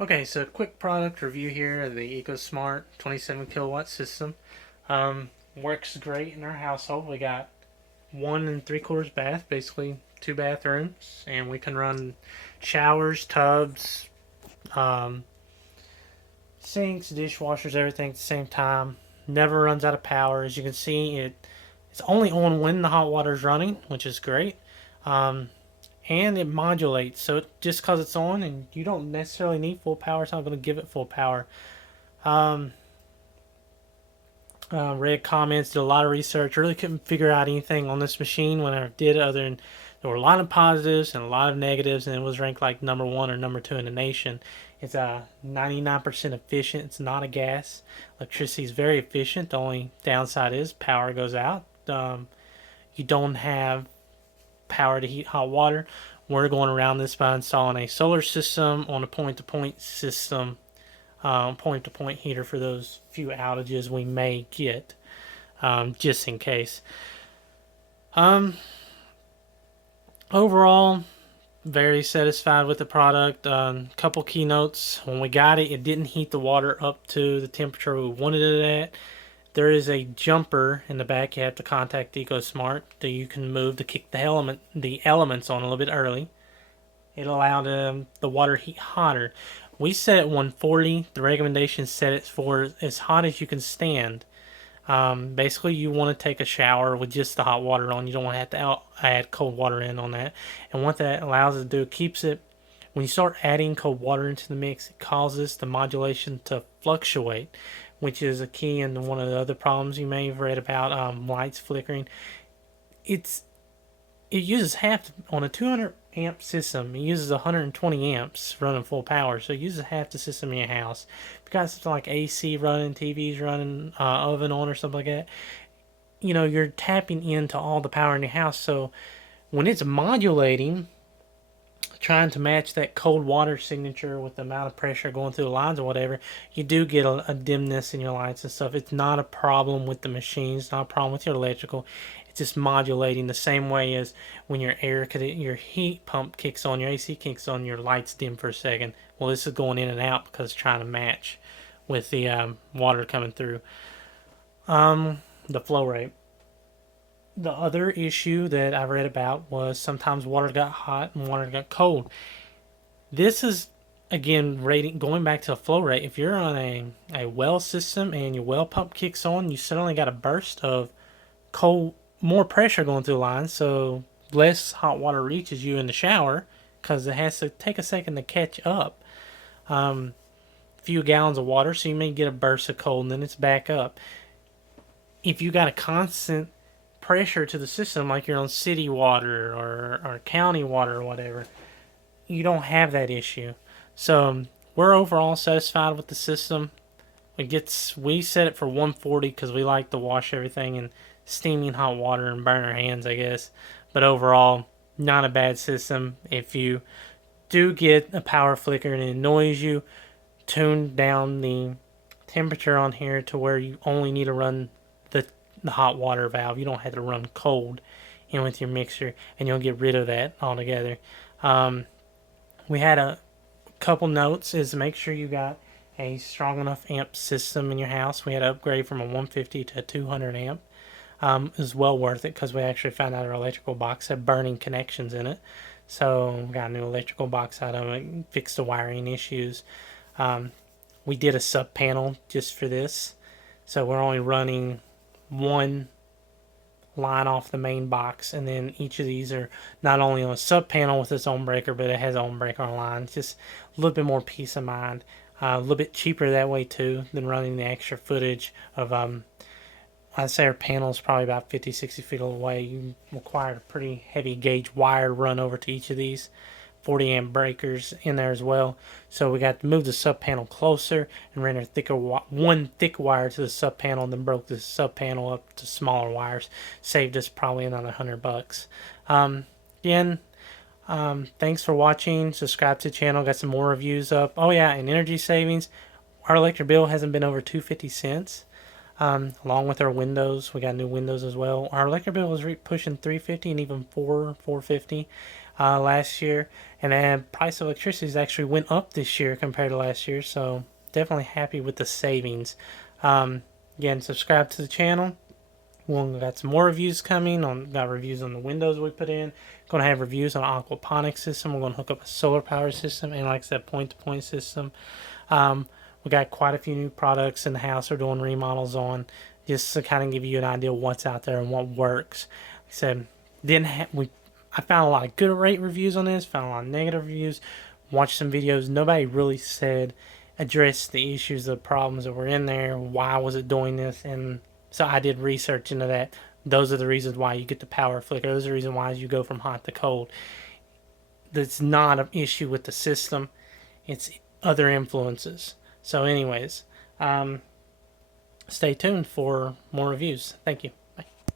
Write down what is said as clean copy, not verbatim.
Okay, so quick product review here of the EcoSmart 27 kilowatt system. Works great in our household. We got 1 3/4 bath, basically 2 bathrooms, and we can run showers, tubs, um, sinks, dishwashers, everything at the same time. Never runs out of power. As you can see, it's only on when the hot water is running, which is great. Um, and it modulates. So just because it's on and you don't necessarily need full power, it's not going to give it full power. Um, Read comments, did a lot of research. Really couldn't figure out anything on this machine when I did, other than there were a lot of positives and a lot of negatives, and it was ranked like number one or number two in the nation. It's 99% efficient. It's not a gas. Electricity is very efficient. The only downside is power goes out. You don't have power to heat hot water. We're going around this by installing a solar system on a point-to-point system, point-to-point heater for those few outages we may get, just in case. Um, Overall, very satisfied with the product. Couple keynotes. When we got it, it didn't heat the water up to the temperature we wanted it at. There is a jumper in the back. You have to contact EcoSmart that you can move to kick the elements on a little bit early. It allowed the water heat hotter. We set it 140. The recommendation set it for as hot as you can stand. Basically, you want to take a shower with just the hot water on. You don't want to have to add cold water in on that. And what that allows it to do, it keeps it, when you start adding cold water into the mix, it causes the modulation to fluctuate, which is a key in one of the other problems you may have read about, lights flickering. It's it uses half on a 200 amp system. It uses 120 amps running full power, so it uses half the system in your house. If you got something like AC running, TVs running, oven on, or something like that, you're tapping into all the power in your house. So when it's modulating, trying to match that cold water signature with the amount of pressure going through the lines or whatever, you do get a dimness in your lights and stuff. It's not a problem with the machines, not a problem with your electrical. It's just modulating the same way as when your heat pump kicks on, your AC kicks on, your lights dim for a second. Well, this is going in and out because it's trying to match with the water coming through. The flow rate. The other issue that I read about was sometimes water got hot and water got cold. This is again rating going back to the flow rate. If you're on a well system and your well pump kicks on, you suddenly got a burst of cold, more pressure going through the line, so less hot water reaches you in the shower because it has to take a second to catch up. Few gallons of water, so you may get a burst of cold and then it's back up. If you got a constant pressure to the system, like you're on city water or county water or whatever, you don't have that issue. So we're overall satisfied with the system. We set it for 140 because we like to wash everything in steaming hot water and burn our hands, I guess. But overall, not a bad system. If you do get a power flicker and it annoys you, tune down the temperature on here to where you only need to run the hot water valve. You don't have to run cold in with your mixer, and you'll get rid of that altogether. Um, we had a couple notes is to make sure you got a strong enough amp system in your house. We had to upgrade from a 150 to a 200 amp. It was well worth it because we actually found out our electrical box had burning connections in it. So we got a new electrical box out of it, fixed the wiring issues. Um, we did a sub panel just for this. So we're only running one line off the main box, and then each of these are not only on a sub panel with its own breaker, but it has its own breaker on line. Just a little bit more peace of mind. A little bit cheaper that way too than running the extra footage of I'd say our panel is probably about 50, 60 feet away. You require a pretty heavy gauge wire to run over to each of these. 40 amp breakers in there as well. So we got to move the sub panel closer and ran one thick wire to the sub panel, and then broke the sub panel up to smaller wires. Saved us probably another $100. Again, thanks for watching. Subscribe to the channel. Got some more reviews up. Oh yeah, and energy savings. Our electric bill hasn't been over 250 cents. Along with our windows, we got new windows as well. Our electric bill was pushing 350 and even 450. last year, and then price of electricity has actually went up this year compared to last year. So definitely happy with the savings. Again, subscribe to the channel. We got some more reviews coming. Got reviews on the windows we put in. Going to have reviews on aquaponics system. We're going to hook up a solar power system and, like I said, point-to-point system. We got quite a few new products in the house we're doing remodels on, just to kind of give you an idea of what's out there and what works. Like I said, I found a lot of good rate reviews on this. Found a lot of negative reviews. Watched some videos. Nobody really addressed the issues, the problems that were in there. Why was it doing this? And so I did research into that. Those are the reasons why you get the power flicker. Those are the reasons why you go from hot to cold. That's not an issue with the system. It's other influences. So anyways, stay tuned for more reviews. Thank you.